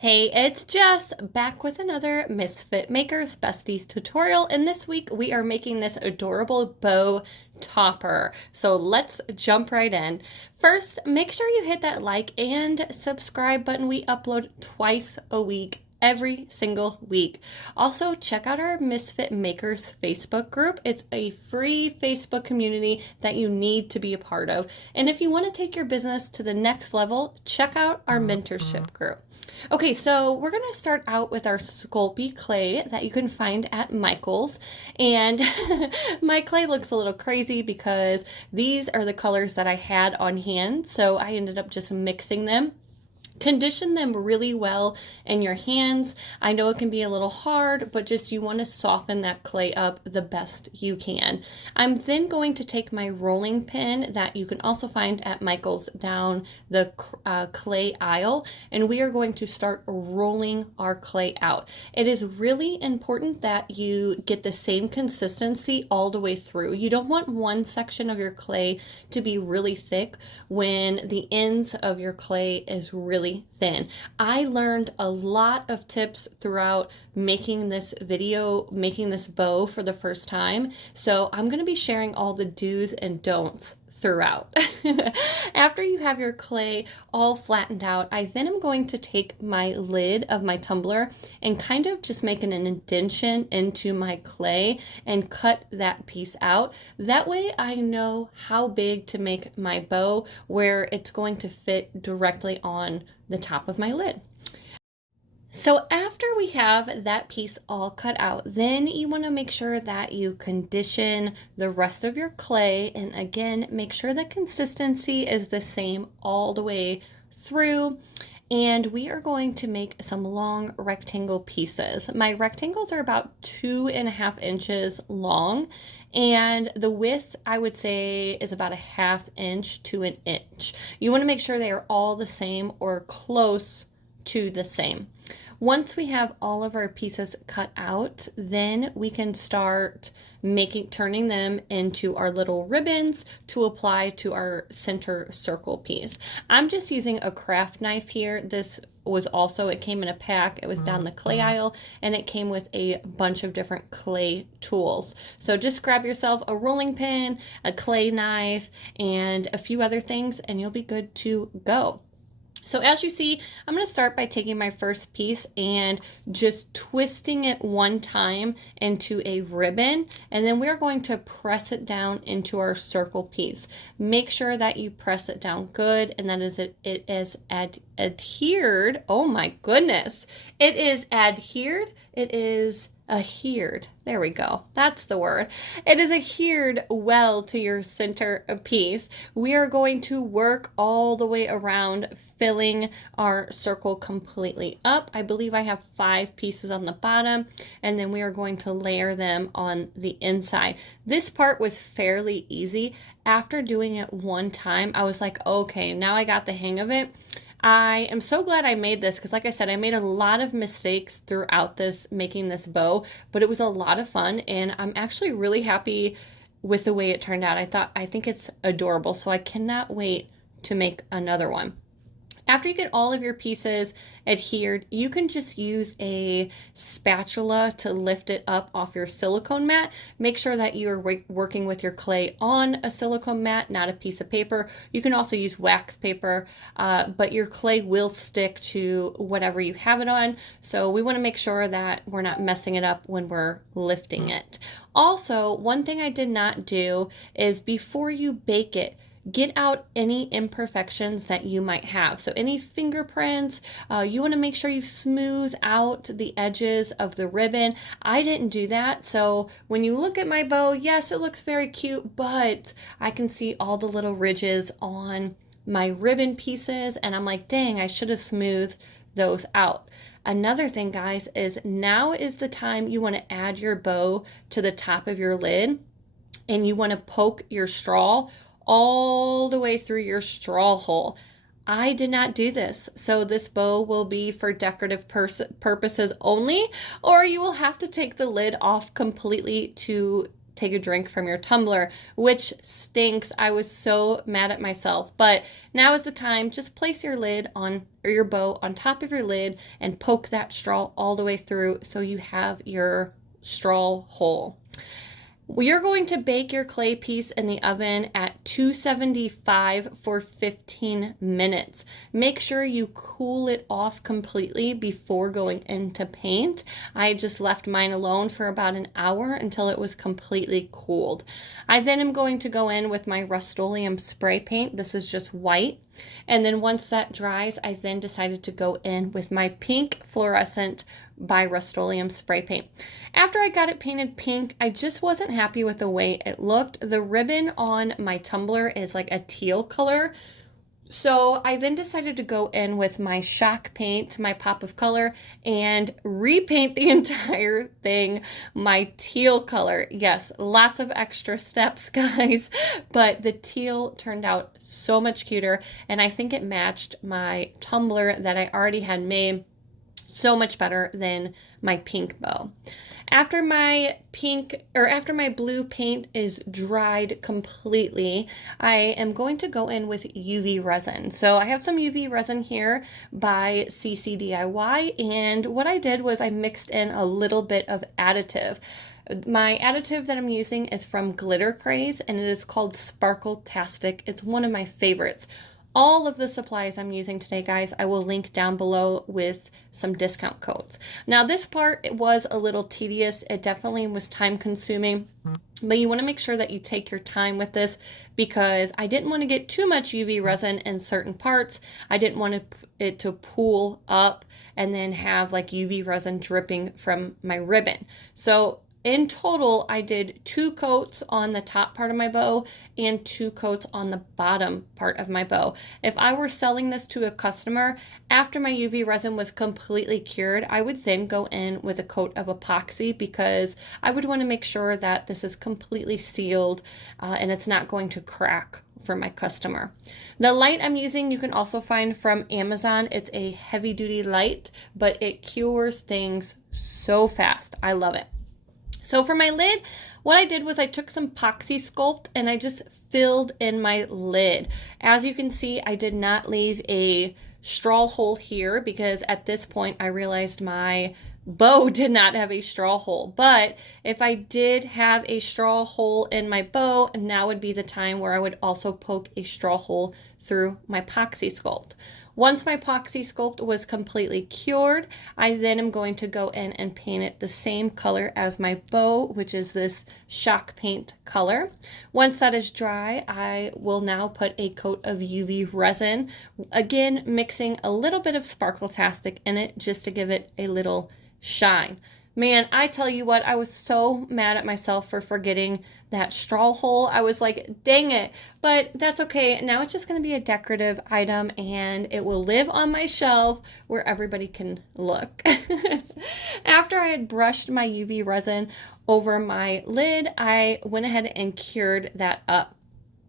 Hey, it's Jess back with another Misfit Makers Besties tutorial, and this week we are making this adorable bow topper. So let's jump right in. First, make sure you hit that like and subscribe button. We upload twice a week, every single week. Also, check out our Misfit Makers Facebook group. It's a free Facebook community that you need to be a part of. And if you want to take your business to the next level, check out our mentorship group. Okay, so we're going to start out with our Sculpey clay that you can find at Michael's. And my clay looks a little crazy because these are the colors that I had on hand. So I ended up just mixing them. Condition them really well in your hands. I know it can be a little hard, but just you want to soften that clay up the best you can. I'm then going to take my rolling pin that you can also find at Michael's down the clay aisle, and we are going to start rolling our clay out. It is really important that you get the same consistency all the way through. You don't want one section of your clay to be really thick when the ends of your clay is really thin. I learned a lot of tips throughout making this video, making this bow for the first time. So I'm going to be sharing all the do's and don'ts throughout. After you have your clay all flattened out, I then am going to take my lid of my tumbler and kind of just make an indentation into my clay and cut that piece out. That way I know how big to make my bow where it's going to fit directly on the top of my lid. So after we have that piece all cut out, then you want to make sure that you condition the rest of your clay, and again, make sure the consistency is the same all the way through. And we are going to make some long rectangle pieces. My rectangles are about 2.5 inches long, and the width I would say is about 1/2 inch to 1 inch. You want to make sure they are all the same or close to the same. Once we have all of our pieces cut out, then we can start turning them into our little ribbons to apply to our center circle piece. I'm just using a craft knife here. This was also, it came in a pack. It was down the clay aisle, and it came with a bunch of different clay tools. So just grab yourself a rolling pin, a clay knife, and a few other things, and you'll be good to go. So as you see, I'm going to start by taking my first piece and just twisting it one time into a ribbon, and then we're going to press it down into our circle piece. Make sure that you press it down good, and that is it is adhered. Oh my goodness. It is adhered. It is adhered. There we go. That's the word. It is adhered well to your center piece. We are going to work all the way around, filling our circle completely up. I believe I have 5 pieces on the bottom, and then we are going to layer them on the inside. This part was fairly easy. After doing it one time, I was like, okay, now I got the hang of it. I am so glad I made this because, like I said, I made a lot of mistakes throughout making this bow, but it was a lot of fun, and I'm actually really happy with the way it turned out. I think it's adorable, so I cannot wait to make another one. After you get all of your pieces adhered, you can just use a spatula to lift it up off your silicone mat. Make sure that you're working with your clay on a silicone mat, not a piece of paper. You can also use wax paper, but your clay will stick to whatever you have it on. So we want to make sure that we're not messing it up when we're lifting it. Also, one thing I did not do is before you bake it, get out any imperfections that you might have. So any fingerprints, you want to make sure you smooth out the edges of the ribbon. I didn't do that. So when you look at my bow, yes, it looks very cute, but I can see all the little ridges on my ribbon pieces, and I'm like, dang, I should have smoothed those out. Another thing, guys, is now is the time you want to add your bow to the top of your lid, and you want to poke your straw all the way through your straw hole. I did not do this, so this bow will be for decorative purposes only, or you will have to take the lid off completely to take a drink from your tumbler, which stinks. I was so mad at myself. But now is the time. Just place your lid on, or your bow on top of your lid and poke that straw all the way through so you have your straw hole. You're going to bake your clay piece in the oven at 275 for 15 minutes. Make sure you cool it off completely before going into paint. I just left mine alone for about an hour until it was completely cooled. I then am going to go in with my Rust-Oleum spray paint. This is just white. And then once that dries, I then decided to go in with my pink fluorescent by Rust-Oleum spray paint. After I got it painted pink, I just wasn't happy with the way it looked. The ribbon on my tumbler is like a teal color. So I then decided to go in with my shock paint, my pop of color, and repaint the entire thing my teal color. Yes, lots of extra steps, guys, but the teal turned out so much cuter, and I think it matched my tumbler that I already had made so much better than my pink bow. After my blue paint is dried completely, I am going to go in with UV resin. So I have some UV resin here by CCDIY, and what I did was I mixed in a little bit of additive. My additive that I'm using is from Glitter Craze, and it is called Sparkle-tastic. It's one of my favorites. All of the supplies I'm using today, guys, I will link down below with some discount codes. Now, this part, it was a little tedious. It definitely was time consuming, but you want to make sure that you take your time with this because I didn't want to get too much UV resin in certain parts. I didn't want it to pool up and then have like UV resin dripping from my ribbon. So in total, I did 2 coats on the top part of my bow and 2 coats on the bottom part of my bow. If I were selling this to a customer, after my UV resin was completely cured, I would then go in with a coat of epoxy because I would want to make sure that this is completely sealed and it's not going to crack for my customer. The light I'm using, you can also find from Amazon. It's a heavy duty light, but it cures things so fast. I love it. So for my lid, what I did was I took some epoxy sculpt and I just filled in my lid. As you can see, I did not leave a straw hole here because at this point I realized my bow did not have a straw hole. But if I did have a straw hole in my bow, now would be the time where I would also poke a straw hole through my epoxy sculpt. Once my epoxy sculpt was completely cured, I then am going to go in and paint it the same color as my bow, which is this shock paint color. Once that is dry, I will now put a coat of UV resin, again mixing a little bit of Sparkle-tastic in it just to give it a little shine. Man, I tell you what, I was so mad at myself for forgetting that straw hole. I was like, dang it, but that's okay. Now it's just going to be a decorative item and it will live on my shelf where everybody can look. After I had brushed my UV resin over my lid, I went ahead and cured that up.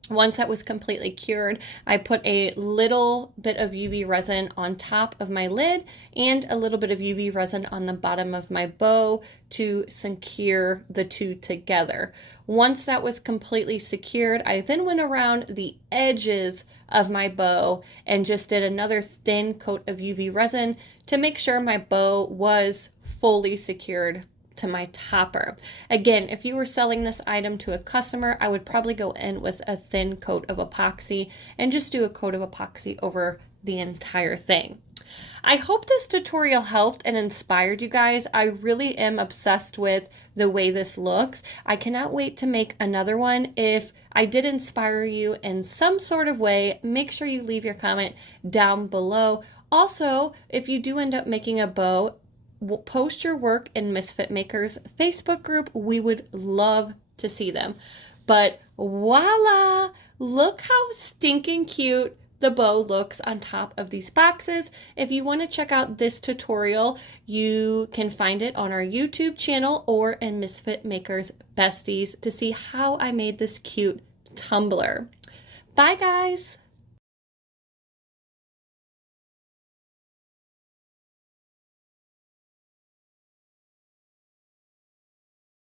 Once that was completely cured, I put a little bit of UV resin on top of my lid and a little bit of UV resin on the bottom of my bow to secure the two together. Once that was completely secured, I then went around the edges of my bow and just did another thin coat of UV resin to make sure my bow was fully secured to my topper. Again, if you were selling this item to a customer, I would probably go in with a thin coat of epoxy and just do a coat of epoxy over the entire thing. I hope this tutorial helped and inspired you guys. I really am obsessed with the way this looks. I cannot wait to make another one. If I did inspire you in some sort of way, make sure you leave your comment down below. Also, if you do end up making a bow, post your work in Misfit Makers Facebook group. We would love to see them. But voila! Look how stinking cute the bow looks on top of these boxes. If you want to check out this tutorial, you can find it on our YouTube channel or in Misfit Makers Besties to see how I made this cute tumbler. Bye guys!